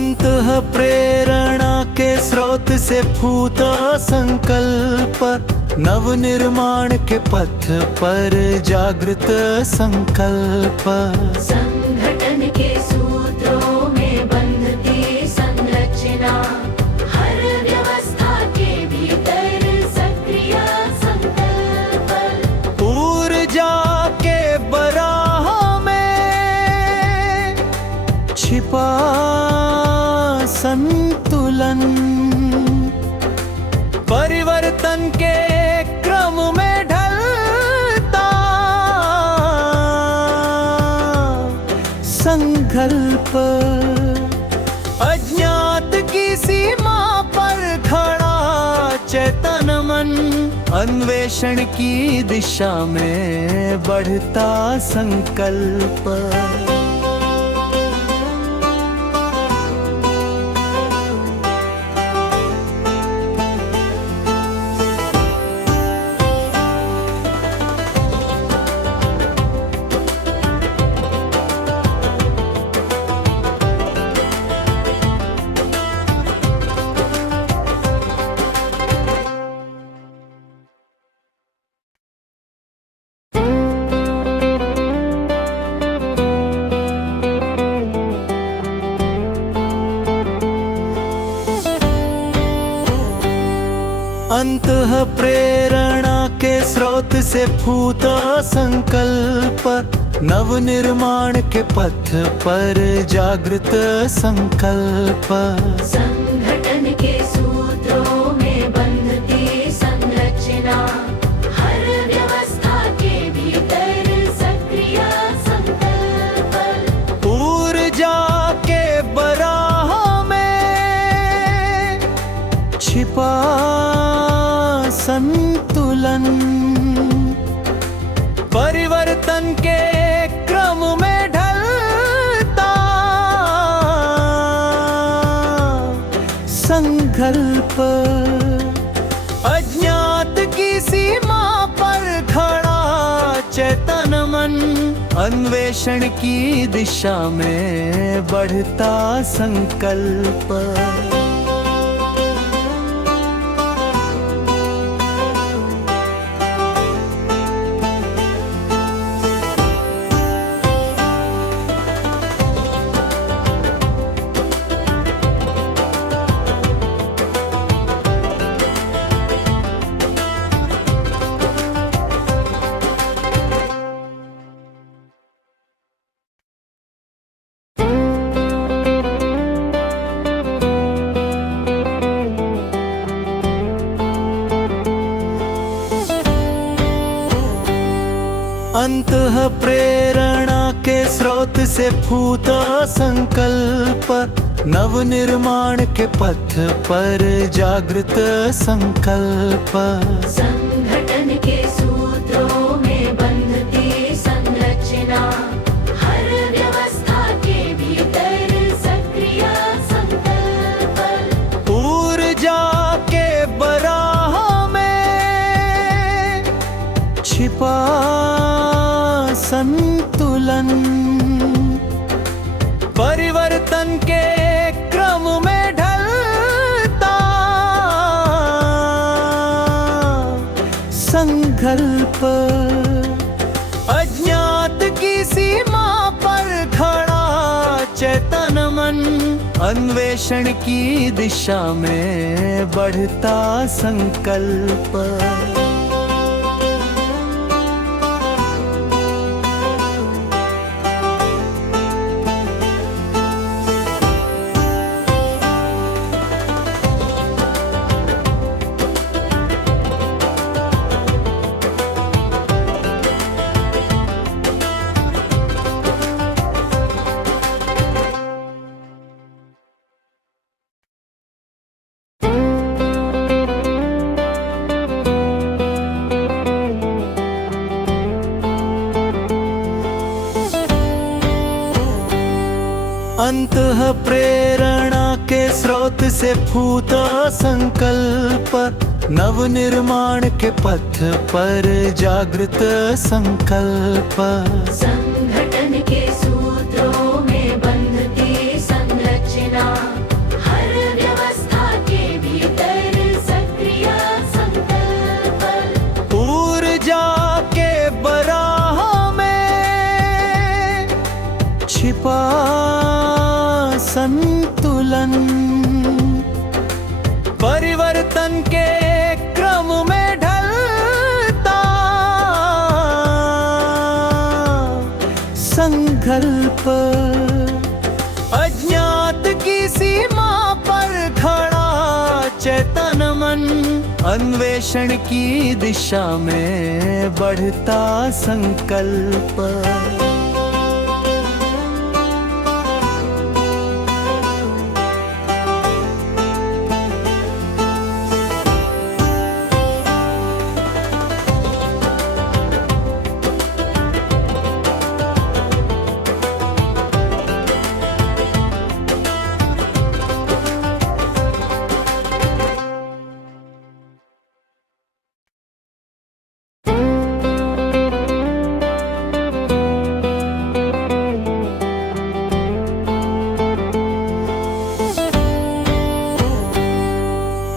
अंतः प्रेरणा के स्रोत से फूटा संकल्प, नव निर्माण के पथ पर जागृत संकल्प। संगठन के सूत्रों में बंधती संरचना, हर व्यवस्था के भीतर सक्रिय संकल्प। ऊर्जा के बराह में छिपा संतुलन, परिवर्तन के क्रम में ढलता संकल्प। अज्ञात की सीमा पर खड़ा चेतन मन, अन्वेषण की दिशा में बढ़ता संकल्प। अंतः प्रेरणा के स्रोत से फूटा संकल्प, नव निर्माण के पथ पर जागृत संकल्प। संगठन के सूत्रों में बंधती संरचना, हर व्यवस्था के भीतर सक्रिय संकल्प। ऊर्जा के बराह में छिपा संतुलन, परिवर्तन के क्रम में ढलता संकल्प। अज्ञात की सीमा पर खड़ा चेतन मन, अन्वेषण की दिशा में बढ़ता संकल्प। अंतः प्रेरणा के स्रोत से फूटा संकल्प, नव निर्माण के पथ पर जागृत संकल्प। संगठन के सूत्रों में बंधती संरचना, हर व्यवस्था के भीतर सक्रिय संकल्प। ऊर्जा के बराह में छिपा संतुलन, परिवर्तन के क्रम में ढलता संकल्प। अज्ञात की सीमा पर खड़ा चेतन मन, अन्वेषण की दिशा में बढ़ता संकल्प। अंतः प्रेरणा के स्रोत से फूटा संकल्प, नव निर्माण के पथ पर जागृत संकल्प। संगठन के सूत्रों में बंधती संरचना, परिवर्तन के क्रम में ढलता संकल्प, अज्ञात की सीमा पर खड़ा चेतन मन, अन्वेषण की दिशा में बढ़ता संकल्प।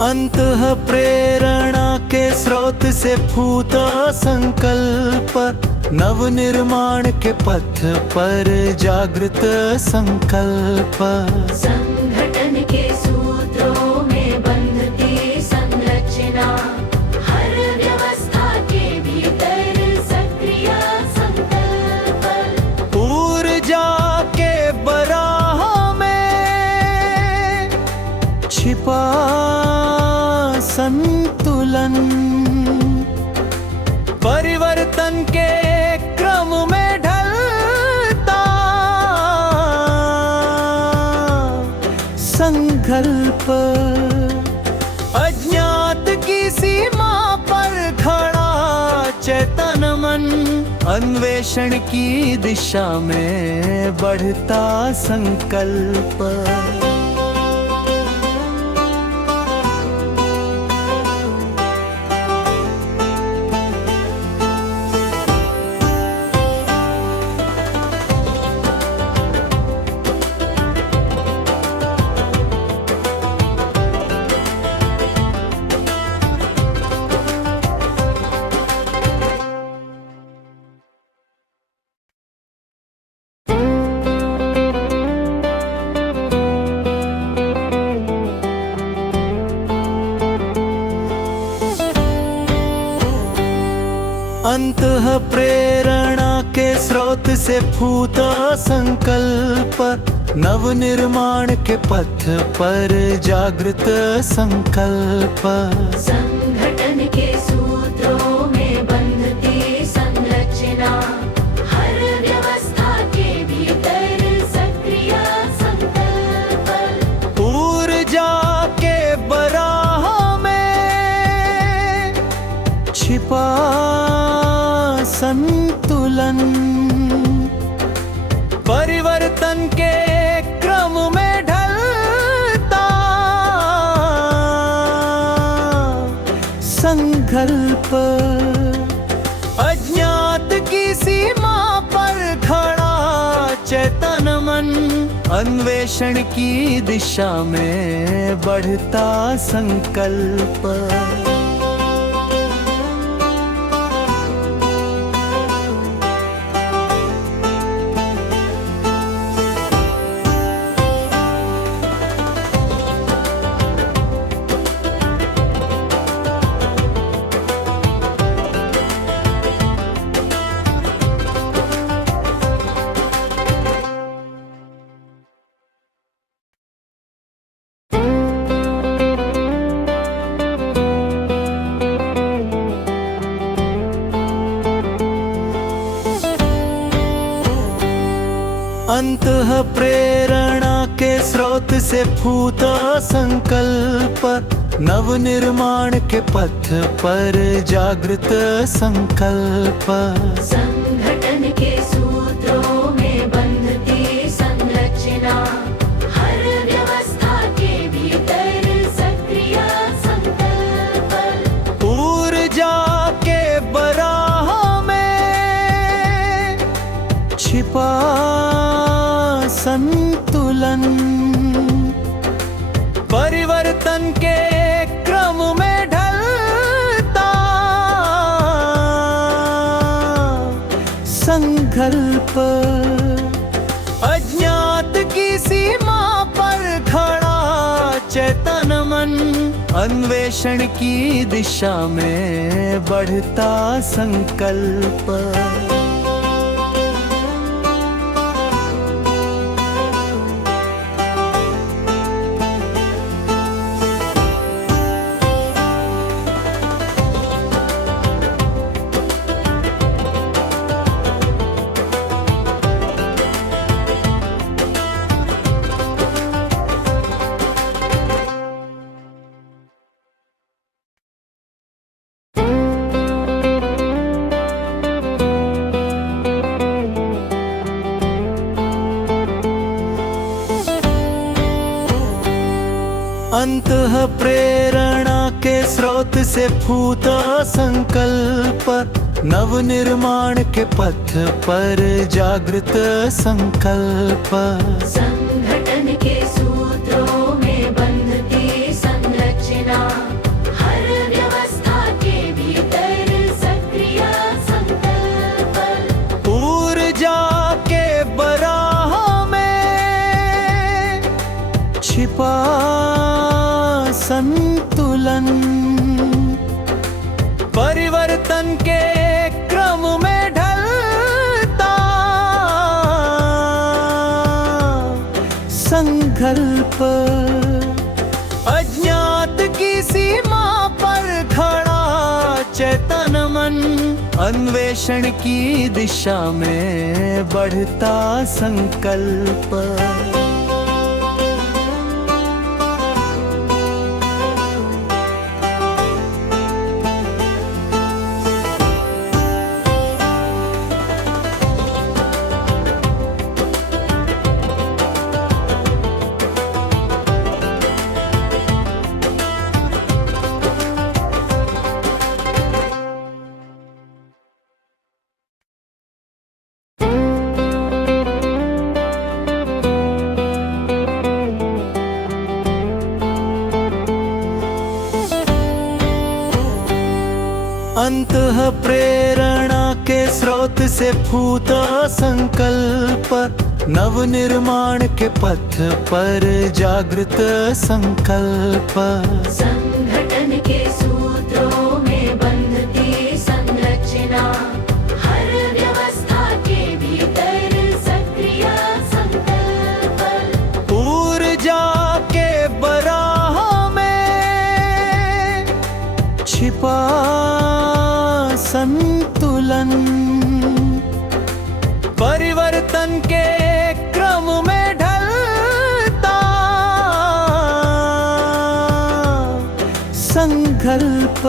अंतः प्रेरणा के स्रोत से फूटा संकल्प, नव निर्माण के पथ पर जागृत संकल्प। संगठन के सूत्रों में बंधती संरचना, हर व्यवस्था के भीतर सक्रिय संकल्प। ऊर्जा के बराह में छिपा संतुलन, परिवर्तन के क्रम में ढलता संकल्प, अज्ञात की सीमा पर खड़ा चेतन मन, अन्वेषण की दिशा में बढ़ता संकल्प। अंतः प्रेरणा के स्रोत से फूटा संकल्प, नव निर्माण के पथ पर जागृत संकल्प। संगठन के सूत्रों में बंधती संरचना, हर व्यवस्था के भीतर सक्रिय संकल्प। ऊर्जा के बराह में छिपा संतुलन, परिवर्तन के क्रम में ढलता संकल्प, अज्ञात की सीमा पर खड़ा चेतन मन, अन्वेषण की दिशा में बढ़ता संकल्प। अंतः प्रेरणा के स्रोत से फूटा संकल्प, नव निर्माण के पथ पर जागृत संकल्प। संगठन के सूत्रों में बंधती संरचना, हर व्यवस्था के भीतर सक्रिय संकल्प। ऊर्जा के बराह में छिपा संतुलन, परिवर्तन के क्रम में ढलता संकल्प, अज्ञात की सीमा पर खड़ा चेतन मन, अन्वेषण की दिशा में बढ़ता संकल्प। अंतः प्रेरणा के स्रोत से फूटा संकल्प, नव निर्माण के पथ पर जागृत संकल्प। संगठन के सूत्रों में बंधती संरचना, हर व्यवस्था के भीतर सक्रिय संकल्प। ऊर्जा के बराह में छिपा संतुलन, परिवर्तन के क्रम में ढलता संकल्प। अज्ञात की सीमा पर खड़ा चेतन मन, अन्वेषण की दिशा में बढ़ता संकल्प। अंतः प्रेरणा के स्रोत से फूटा संकल्प, नव निर्माण के पथ पर जागृत संकल्प। संगठन के सूत्रों में बंधती संरचना, हर व्यवस्था के भीतर सक्रिय संकल्प। ऊर्जा के बराह में छिपा संतुलन, परिवर्तन के क्रम में ढलता संकल्प।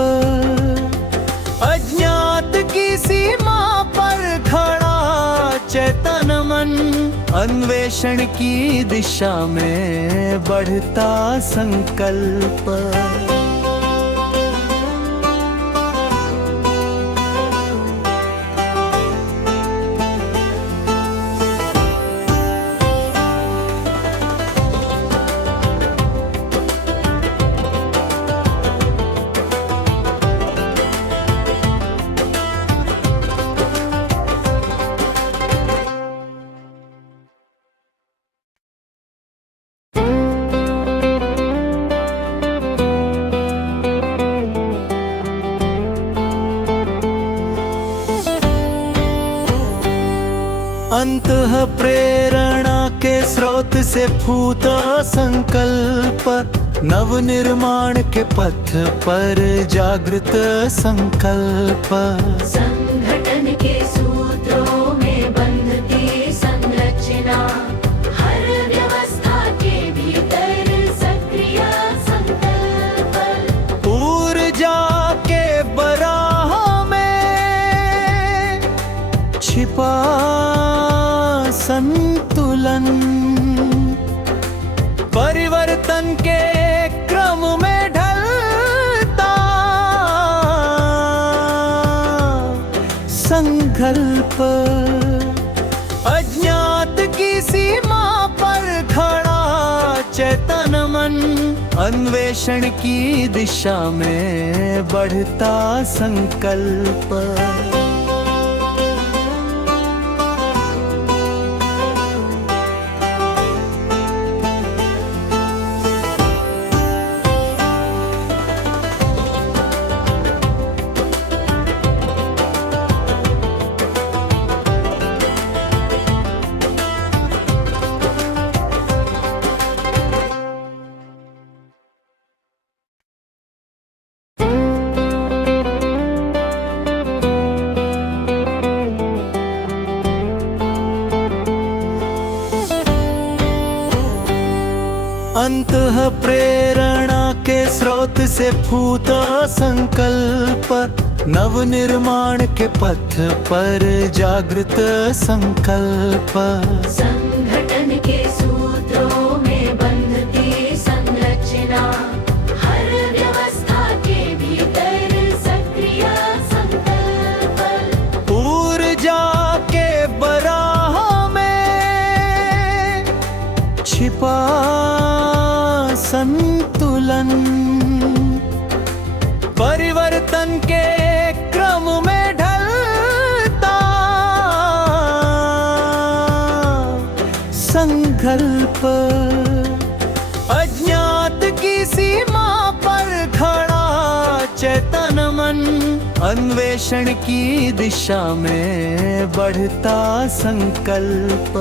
अज्ञात की सीमा पर खड़ा चेतन मन, अन्वेषण की दिशा में बढ़ता संकल्प। अंतः प्रेरणा के स्रोत से फूटा संकल्प, नव निर्माण के पथ पर जागृत संकल्प। संगठन के सूत्रों में बंधती संरचना, हर व्यवस्था के भीतर सक्रिय संकल्प। ऊर्जा के बराह में छिपा संतुलन, परिवर्तन के क्रम में ढलता संकल्प। अज्ञात की सीमा पर खड़ा चेतन मन, अन्वेषण की दिशा में बढ़ता संकल्प। स्रोत से फूटा संकल्प, नव निर्माण के पथ पर जागृत संकल्प। संगठन के सूत्रों में बंधती संरचना, हर व्यवस्था के भीतर सक्रिय संकल्प। ऊर्जा के बराह में छिपा संतुलन, परिवर्तन के क्रम में ढलता संकल्प। अज्ञात की सीमा पर खड़ा चेतन मन, अन्वेषण की दिशा में बढ़ता संकल्प।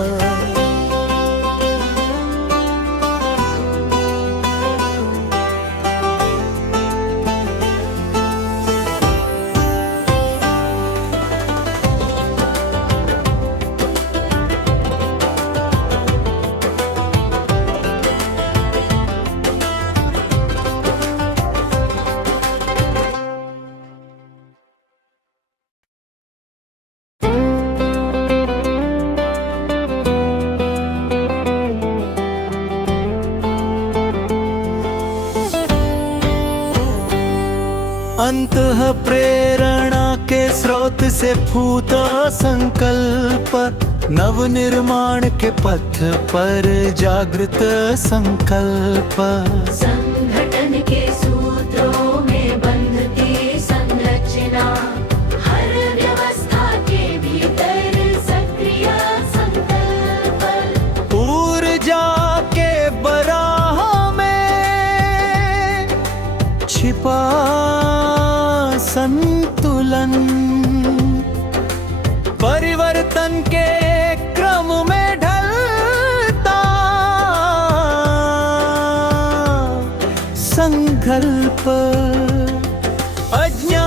अंतः प्रेरणा के स्रोत से फूटा संकल्प, नव निर्माण के पथ पर जागृत संकल्प। संगठन के सूत्रों में बंधती संरचना, हर व्यवस्था के भीतर सक्रिय संकल्प। ऊर्जा के बराह में छिपा संतुलन, परिवर्तन के क्रम में ढलता संकल्प। अज्ञात